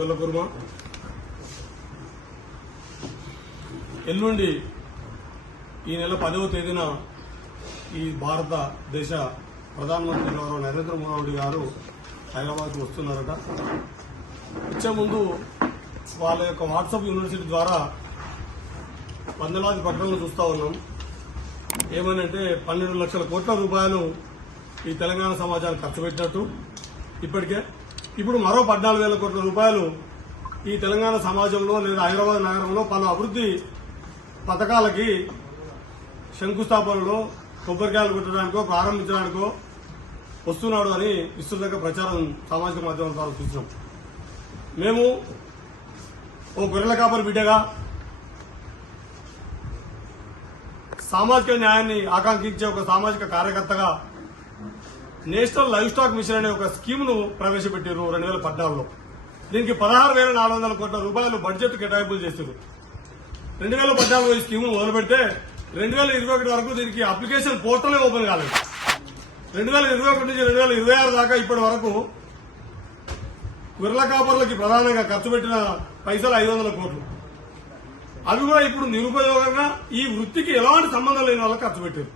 గొల్లకుర్మ ఎల్లుండి ఈ నెల 10వ తేదీన ఈ భారతదేశ ప్రధానమంత్రి గౌరవ నరేంద్ర మోదీ గారు హైదరాబాద్కు వస్తున్నారట. వచ్చే ముందు వాళ్ళ యొక్క వాట్సాప్ యూనివర్సిటీ ద్వారా వందలాది ప్రకటనలు చూస్తా ఉన్నాం. ఏమనంటే 12 లక్షల కోట్ల రూపాయలు ఈ తెలంగాణ సమాజానికి ఖర్చు పెట్టినట్టు ఇప్పటికే. ఇప్పుడు మరో 14,000 కోట్ల రూపాయలు ఈ తెలంగాణ సమాజంలో లేదా హైదరాబాద్ నగరంలో పలు అభివృద్ది పథకాలకి శంకుస్థాపనలో కొబ్బరికాయలు కొట్టడానికో ప్రారంభించడానికో వస్తున్నాడు అని విస్తృతంగా ప్రచారం సామాజిక మాధ్యమాల ద్వారా చూసినాం. మేము ఓ గొర్రెల కాపరి బిడ్డగా సామాజిక న్యాయాన్ని ఆకాంక్షించే ఒక సామాజిక కార్యకర్తగా నేషనల్ లైవ్ స్టాక్ మిషన్ అనే ఒక స్కీమ్ ను ప్రవేశపెట్టారు 2014లో. దీనికి 16,400 కోట్ల రూపాయలు బడ్జెట్ కేటాయింపులు చేశారు. 2014 ఈ స్కీమ్ మొదలు పెడితే 2021 వరకు దీనికి అప్లికేషన్ పోర్టలే ఓపెన్ కాలేదు. 2021 నుంచి 2026 దాకా ఇప్పటి వరకు గొర్రెల కాపర్లకి ప్రధానంగా ఖర్చు పెట్టిన పైసలు 500 కోట్లు. అవి కూడా ఇప్పుడు నిరుపయోగంగా ఈ వృత్తికి ఎలాంటి సంబంధం లేని వాళ్ళకి ఖర్చు పెట్టారు.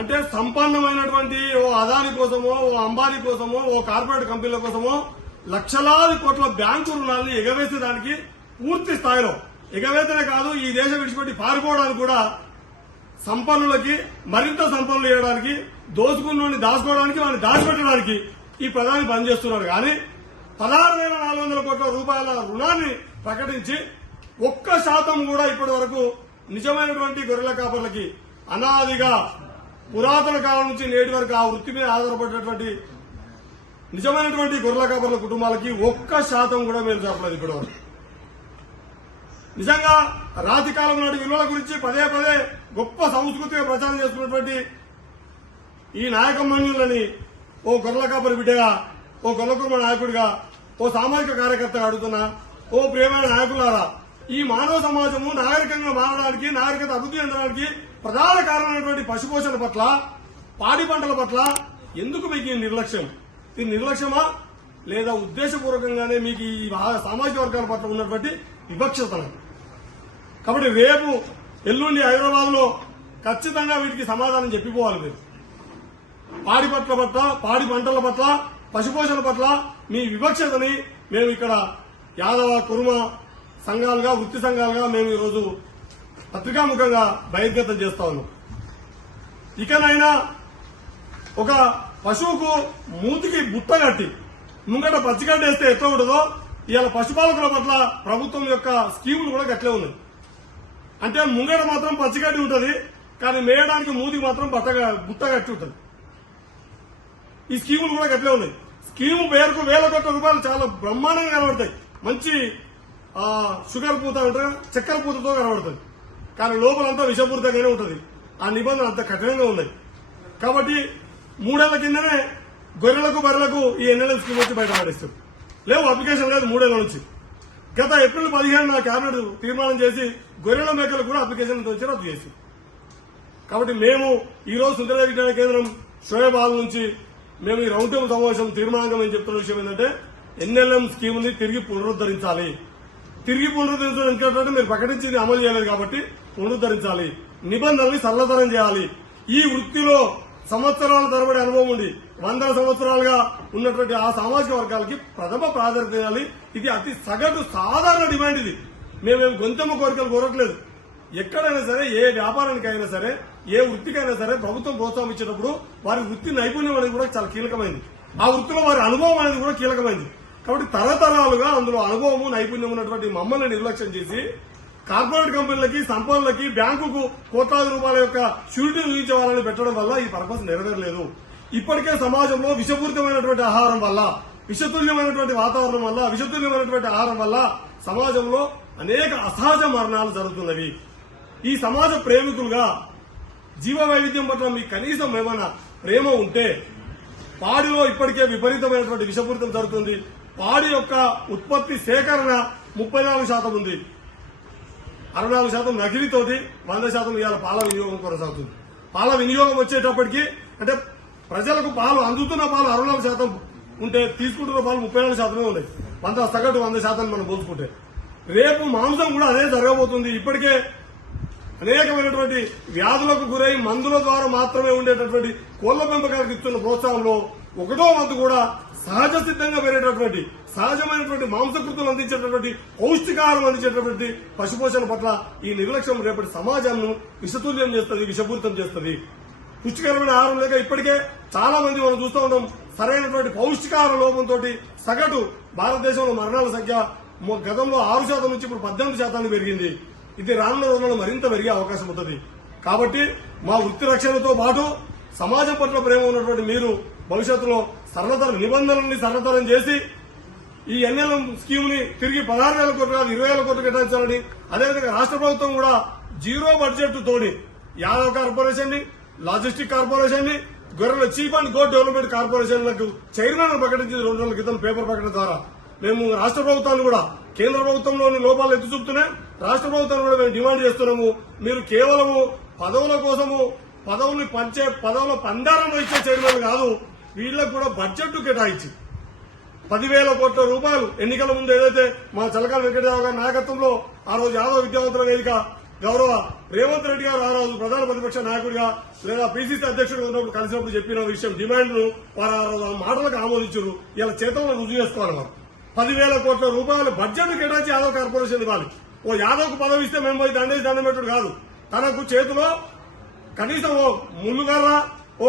అంటే సంపన్నమైనటువంటి ఓ అదాని కోసమో ఓ అంబానీ కోసమో ఓ కార్పొరేట్ కంపెనీల కోసమో లక్షలాది కోట్ల బ్యాంకు రుణాలను ఎగవేసేదానికి పూర్తి స్థాయిలో ఎగవేతనే కాదు, ఈ దేశం విడిచిపెట్టి పారిపోవడానికి కూడా సంపన్నులకి మరింత సంపన్నులు చేయడానికి, దోచుకున్నోని దాచుకోవడానికి, వాడిని దాచిపెట్టడానికి ఈ ప్రధాని పనిచేస్తున్నారు. కానీ 16,400 కోట్ల రూపాయల రుణాన్ని ప్రకటించి 1% కూడా ఇప్పటి వరకు నిజమైనటువంటి గొర్రెల కాపర్లకి అనాదిగా పురాతన కాలం నుంచి నేటి వరకు ఆ వృత్తి మీద ఆధారపడినటువంటి నిజమైనటువంటి గొర్రెల కాపర్ల కుటుంబాలకి 1% కూడా మేలు చెప్పలేదు ఇప్పటి వరకు. నిజంగా రాతి కాలం నాటి విలువల గురించి పదే పదే గొప్ప సంస్కృతిగా ప్రచారం చేస్తున్నటువంటి ఈ నాయకమన్యులని ఓ గొర్రెల కాపరి బిడ్డగా, ఓ గొల్లకుర్మ నాయకుడిగా, ఓ సామాజిక కార్యకర్తగా అడుగుతున్నా, ఓ ప్రియమైన నాయకులారా, ఈ మానవ సమాజము నాగరికంగా మారడానికి, నాగరికత అభివృద్ధి చెందడానికి ప్రధాన కారణమైనటువంటి పశుపోషణ పట్ల, పాడి పంటల పట్ల ఎందుకు మీకు ఈ నిర్లక్ష్యం? ఇది నిర్లక్ష్యమా లేదా ఉద్దేశపూర్వకంగానే మీకు ఈ సామాజిక వర్గాల పట్ల ఉన్నటువంటి వివక్షతను? కాబట్టి రేపు ఎల్లుండి హైదరాబాద్ లో ఖచ్చితంగా వీటికి సమాధానం చెప్పిపోవాలి. మీరు పాడి పంటల పట్ల, పశుపోషణ పట్ల మీ వివక్షతని మేము ఇక్కడ యాదవ కుర్మ సంఘాలుగా, వృత్తి సంఘాలుగా మేము ఈరోజు పత్రికాముఖంగా బహిర్గతం చేస్తా ఉన్నాం. ఇకనైనా ఒక పశువుకు మూతికి బుట్ట కట్టి ముంగట పచ్చిగడ్డ వేస్తే ఎట్లా ఉంటుందో ఇవాళ పశుపాలకుల పట్ల ప్రభుత్వం యొక్క స్కీములు కూడా గట్లే ఉన్నాయి. అంటే ముంగట మాత్రం పచ్చిగడ్డి ఉంటుంది, కానీ మేయడానికి మూతికి మాత్రం బుట్ట కట్టి ఉంటుంది. ఈ స్కీములు కూడా గట్లే ఉన్నాయి. స్కీము పేరుకు 1,000 కోట్ల రూపాయలు చాలా బ్రహ్మాండంగా కనబడతాయి. మంచి షుగర్ పూత ఉంటుంది, చక్కెర పూతతో కనబడుతుంది, కానీ లోపలంతా విషపూరితంగానే ఉంటుంది. ఆ నిబంధనలు అంత కఠినంగా ఉన్నాయి. కాబట్టి 3 ఏళ్ల కిందనే గొర్రెలకు బర్రెలకు ఈ ఎన్ఎల్ఎం స్కీమ్ వచ్చి బయటపడేస్తారు. లేవు, అప్లికేషన్ లేదు 3 ఏళ్ల నుంచి. గత ఏప్రిల్ 15 కేబినెట్ తీర్మానం చేసి గొర్రెల మేకలు కూడా అప్లికేషన్ వచ్చి రద్దు చేసింది. కాబట్టి మేము ఈ రోజు సుందర విజ్ఞాన కేంద్రం షోయబ్ హాల్ నుంచి మేము ఈ రౌండ్ టేబుల్ సమావేశం తీర్మానంగా మేము చెప్తున్న విషయం ఏంటంటే ఎన్ఎల్ఎం స్కీమ్ ని తిరిగి పునరుద్దరించాలి. తిరిగి పునరుద్ధరించడం ఎందుకంటే మీరు ప్రకటించింది అమలు చేయలేదు కాబట్టి పునరుద్దరించాలి. నిబంధనల్ని సరళతరం చేయాలి. ఈ వృత్తిలో సంవత్సరాల తరబడి అనుభవం ఉండి 100 సంవత్సరాలుగా ఉన్నటువంటి ఆ సామాజిక వర్గాలకి ప్రథమ ప్రాధాన్యత ఇవ్వాలి. ఇది అతి సగటు సాధారణ డిమాండ్. ఇది మేమేం గొంతెమ్మ కోరికలు కోరట్లేదు. ఎక్కడైనా సరే, ఏ వ్యాపారానికైనా సరే, ఏ వృత్తికైనా సరే ప్రభుత్వం ప్రోత్సాహం ఇచ్చేటప్పుడు వారి వృత్తి నైపుణ్యం అనేది కూడా చాలా కీలకమైంది. ఆ వృత్తిలో వారి అనుభవం అనేది కూడా కీలకమైంది. కాబట్టి తరతరాలుగా అందులో అనుభవము, నైపుణ్యం ఉన్నటువంటి మమ్మల్ని నిర్లక్ష్యం చేసి కార్పొరేట్ కంపెనీలకి, సంపన్నులకి, బ్యాంకుకు కోట్లాది రూపాయల యొక్క షూరిటీ ఊహించే వాళ్ళని పెట్టడం వల్ల ఈ పర్పస్ నెరవేరలేదు. ఇప్పటికే సమాజంలో విషపూరితమైనటువంటి ఆహారం వల్ల, విషతుల్యమైనటువంటి వాతావరణం వల్ల, విషతుల్యమైనటువంటి ఆహారం వల్ల సమాజంలో అనేక అసహజ మరణాలు జరుగుతున్నవి. ఈ సమాజ ప్రేమికులుగా జీవ వైవిధ్యం పట్ల మీకు కనీసం ఏమైనా ప్రేమ ఉంటే, పాడిలో ఇప్పటికే విపరీతమైనటువంటి విషపూరితం జరుగుతుంది. పాడి యొక్క ఉత్పత్తి సేకరణ 34% ఉంది. 64% నకిలీతోటి 100% ఇవాళ పాల వినియోగం కొనసాగుతుంది. పాల వినియోగం వచ్చేటప్పటికి అంటే ప్రజలకు పాలు అందుతున్న పాలు 64% ఉంటే తీసుకుంటున్న పాలు 34% ఉన్నాయి. సగటు 100% మనం పోల్చుకుంటే రేపు మాంసం కూడా అదే జరగబోతుంది. ఇప్పటికే అనేకమైనటువంటి వ్యాధులకు గురై మందుల ద్వారా మాత్రమే ఉండేటటువంటి కోళ్ల పెంపకానికి ఇస్తున్న ప్రోత్సాహంలో 1వ వంతు కూడా సహజ సిద్ధంగా పెరిగేటటువంటి సహజమైనటువంటి మాంసకృతులు అందించేటటువంటి పౌష్టికాహారం అందించేటటువంటి పశుపోషణ పట్ల ఈ నిర్లక్ష్యం రేపటి సమాజాన్ని విషతుల్యం చేస్తుంది, విషపూరితం చేస్తుంది. పుష్టికరమైన ఆహారం లేక ఇప్పటికే చాలా మంది మనం చూస్తూ ఉంటాం. సరైనటువంటి పౌష్టికాహార లోపంతో సగటు భారతదేశంలో మరణాల సంఖ్య గతంలో 6% నుంచి ఇప్పుడు 18% పెరిగింది. ఇది రానున్న రోజుల్లో మరింత పెరిగే అవకాశం ఉంటుంది. కాబట్టి మా వృత్తి రక్షణతో పాటు సమాజం పట్ల ప్రేమ ఉన్నటువంటి మీరు భవిష్యత్తులో నిబంధనల్ని సరళతరం చేసి ఈ ఎన్ఎల్ఎం స్కీమ్ ని తిరిగి 16,000 కోట్లు కాదు 20,000 కోట్లు కేటాయించాలని, అదేవిధంగా రాష్ట్ర ప్రభుత్వం కూడా జీరో బడ్జెట్ తోని యాదవ్ కార్పొరేషన్ ని, లాజిస్టిక్ కార్పొరేషన్ ని, గొర్రెల చీప్ అండ్ గోడ్ డెవలప్మెంట్ కార్పొరేషన్లకు చైర్మన్ ప్రకటించింది 2 రోజుల క్రితం పేపర్ ప్రకటన ద్వారా. మేము రాష్ట్ర ప్రభుత్వాన్ని కూడా కేంద్ర ప్రభుత్వంలోని లోపాలు ఎత్తి చూపుతూనే రాష్ట్ర ప్రభుత్వాన్ని కూడా మేము డిమాండ్ చేస్తున్నాము. మీరు కేవలము పదవుల కోసము పదవుల పందారంలో ఇచ్చే చైర్మన్ కాదు, వీళ్లకు కూడా బడ్జెట్ కేటాయించి 10,000 కోట్ల రూపాయలు ఎన్నికల ముందు ఏదైతే మా చలకాల వెంకటరావు గారి నాయకత్వంలో ఆ రోజు యాదవ్ విద్యావంతుల వేదిక గౌరవ రేవంత్ రెడ్డి గారు ఆ రోజు ప్రధాన ప్రతిపక్ష నాయకుడిగా లేదా పీసీసీ అధ్యక్షుడిగా ఉన్నప్పుడు కలిసినప్పుడు చెప్పిన విషయం డిమాండ్ ను వారు ఆ రోజు ఆ మాటలకు ఆమోదించారు. ఇలా చేతులను రుజువు చేసుకోవాలి. వారు 10,000 కోట్ల రూపాయలు బడ్జెట్ కేటాయించి యాదవ్ కార్పొరేషన్ ఇవ్వాలి. ఓ యాదవ్కు పదవి ఇస్తే మేము పోయి దండేసి దండం పెట్టుడు కాదు. తనకు చేతిలో కనీసం ఓ ముళ్ళుగర్ర ఓ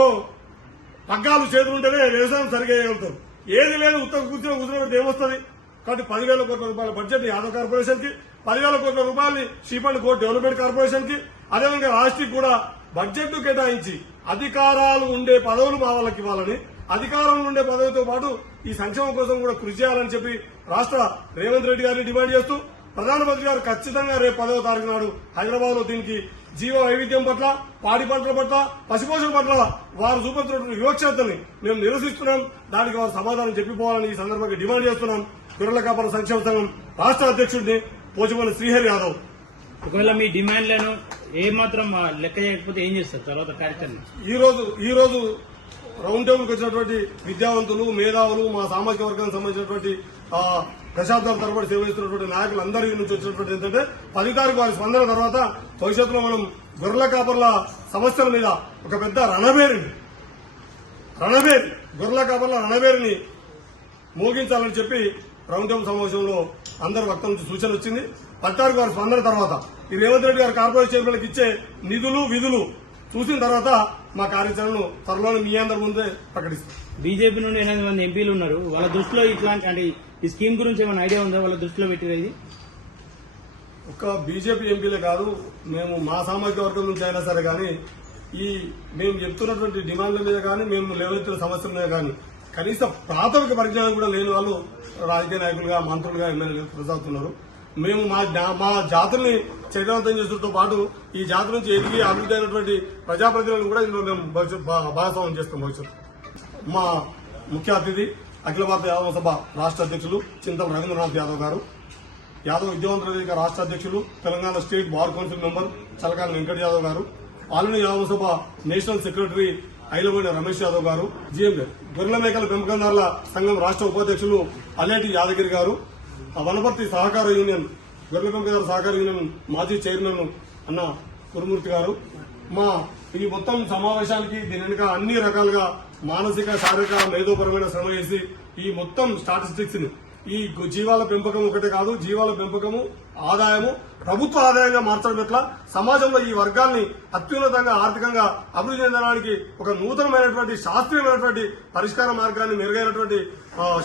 పగ్గాలు చేతులుంటేనే వ్యవసాయం సరిగా చేయగలుగుతారు. ఏది లేదు ఉత్తర కూర్చుని ఏమొస్తుంది. కాబట్టి 10,000 కోట్ల రూపాయల బడ్జెట్ యాదవ్ కార్పొరేషన్ కి, 10,000 కోట్ల రూపాయలని sheep and code development corporation కి, అదేవిధంగా రాష్ట్రీకి కూడా బడ్జెట్ కేటాయించి అధికారాలు ఉండే పదవులు మా వాళ్ళకి ఇవ్వాలని, అధికారంలో ఉండే పదవితో పాటు ఈ సంక్షేమం కోసం కూడా కృషి చేయాలని చెప్పి రాష్ట్ర రేవంత్ రెడ్డి గారిని డిమాండ్ చేస్తూ ప్రధానమంత్రి గారు ఖచ్చితంగా రేపు 10వ తారీఖు నాడు హైదరాబాద్ లో దీనికి జీవ వైవిధ్యం పట్ల, పాడి పంటల పట్ల, పశుపోషణ పట్ల వారు చూపుతున్నటువంటి వివక్షతని మేము నిరసిస్తున్నాం. దానికి వారు సమాధానం చెప్పిపోవాలని ఈ సందర్భంగా డిమాండ్ చేస్తున్నాం. గొర్రెల కాపర సంక్షేమ సంఘం రాష్ట్ర అధ్యక్షుడిని పోచమల్లి శ్రీహరి యాదవ్. ఒకవేళ మీ డిమాండ్లను ఏమాత్రం లెక్క చేయకపోతే ఏం చేస్తారు తర్వాత కార్యక్రమం? ఈ రోజు రౌండ్ టేబుల్ కి వచ్చినటువంటి విద్యావంతులు, మేధావులు, మా సామాజిక వర్గానికి సంబంధించినటువంటి దశాబ్దాల తరబడి సేవ చేస్తున్నటువంటి నాయకులందరి నుంచి వచ్చినటువంటి ఏంటంటే 10 తారీఖు వారి స్పందన తర్వాత భవిష్యత్తులో మనం గొర్రెల కాపర్ల సమస్యల మీద ఒక పెద్ద గొర్రెల కాపర్ల రణబేరిని మోగించాలని చెప్పి రౌండ్ టేబుల్ సమావేశంలో అందరి వక్త నుంచి సూచన వచ్చింది. 10 తారీఖు వారి స్పందన తర్వాత ఈ రేవంత్ రెడ్డి గారు కార్పొరేషన్ చైర్మన్కి ఇచ్చే నిధులు, విధులు చూసిన తర్వాత మా కార్యాచరణను త్వరలోనే మీ అందరి ముందే ప్రకటిస్తాం. బీజేపీ నుండి 8 మంది ఎంపీలు ఉన్నారు. వాళ్ళ దృష్టిలో ఇట్లాంటి అంటే ఈ స్కీమ్ గురించి ఏమైనా ఐడియా ఉందా? వాళ్ళ దృష్టిలో పెట్టినది ఒక బీజేపీ ఎంపీలే కాదు, మేము మా సామాజిక వర్గం నుంచి అయినా సరే కానీ మేము చెప్తున్నటువంటి డిమాండ్ల మీద కానీ, మేము లేవనెత్తిన సమస్యల మీద కానీ కనీస ప్రాథమిక పరిజ్ఞానం కూడా లేని వాళ్ళు రాజకీయ నాయకులుగా, మంత్రులుగా, ఎమ్మెల్యేలుగా కొనసాగుతున్నారు. మేము మా జాతుల్ని చైతన్యవంతం చేసడంతో పాటు ఈ జాతి నుంచి ఎదిగి అభివృద్ధి అయినటువంటి ప్రజాప్రతినిధులను కూడా ఇందులో మేము భాగస్వామ్యం చేస్తాం. భవిష్యత్తు మా ముఖ్య అతిథి అఖిల భారత యాదవ సభ రాష్ట్ర అధ్యక్షులు చింతల రవీంద్రనాథ్ యాదవ్ గారు, యాదవ్ విద్యావంతుల వేదిక రాష్ట్ర అధ్యక్షులు, Telangana state bar council member Chalakala Venkata Yadav గారు, all Yadava Sabha national secretary Ailaboina Ramesh Yadav గారు, జీఎం గొర్రెల మేకల పెంపకందారుల సంఘం రాష్ట్ర ఉపాధ్యక్షులు అల్లేటి యాదగిరి గారు, వనపర్తి సహకార యూనియన్ గొర్రెల పెంపకదారుల సహకార యూనియన్ మాజీ చైర్మన్ అన్న కురుమూర్తి గారు, మా ఈ మొత్తం సమావేశానికి దీని వెనుక అన్ని రకాలుగా మానసిక, శారీరక, మేధోపరమైన శ్రమ చేసి ఈ మొత్తం స్టాటిస్టిక్స్ ని ఈ జీవాల పెంపకం ఒకటే కాదు, జీవాల పెంపకము ఆదాయము ప్రభుత్వ ఆదాయంగా మార్చడం ఎట్లా, సమాజంలో ఈ వర్గాల్ని అత్యున్నతంగా ఆర్థికంగా అభివృద్ధి చెందడానికి ఒక నూతనమైనటువంటి శాస్త్రీయమైనటువంటి పరిష్కార మార్గాన్ని, మెరుగైనటువంటి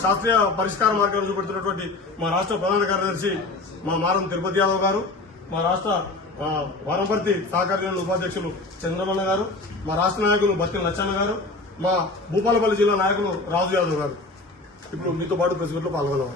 శాస్త్రీయ పరిష్కార మార్గాన్ని చూపెడుతున్నటువంటి మా రాష్ట్ర ప్రధాన కార్యదర్శి మా మారం తిరుపతి యాదవ్ గారు, మా రాష్ట్ర వనపర్తి సహకార యూనియన్ ఉపాధ్యక్షులు చంద్రమల్ల గారు, మా రాష్ట్ర నాయకులు బత్తిన లచ్చన్న గారు, మా భూపాలపల్లి జిల్లా నాయకులు రాజు యాదవ్ గారు ఇప్పుడు మీతో పాటు ప్రెస్ మీట్లో పాల్గొన్నారు.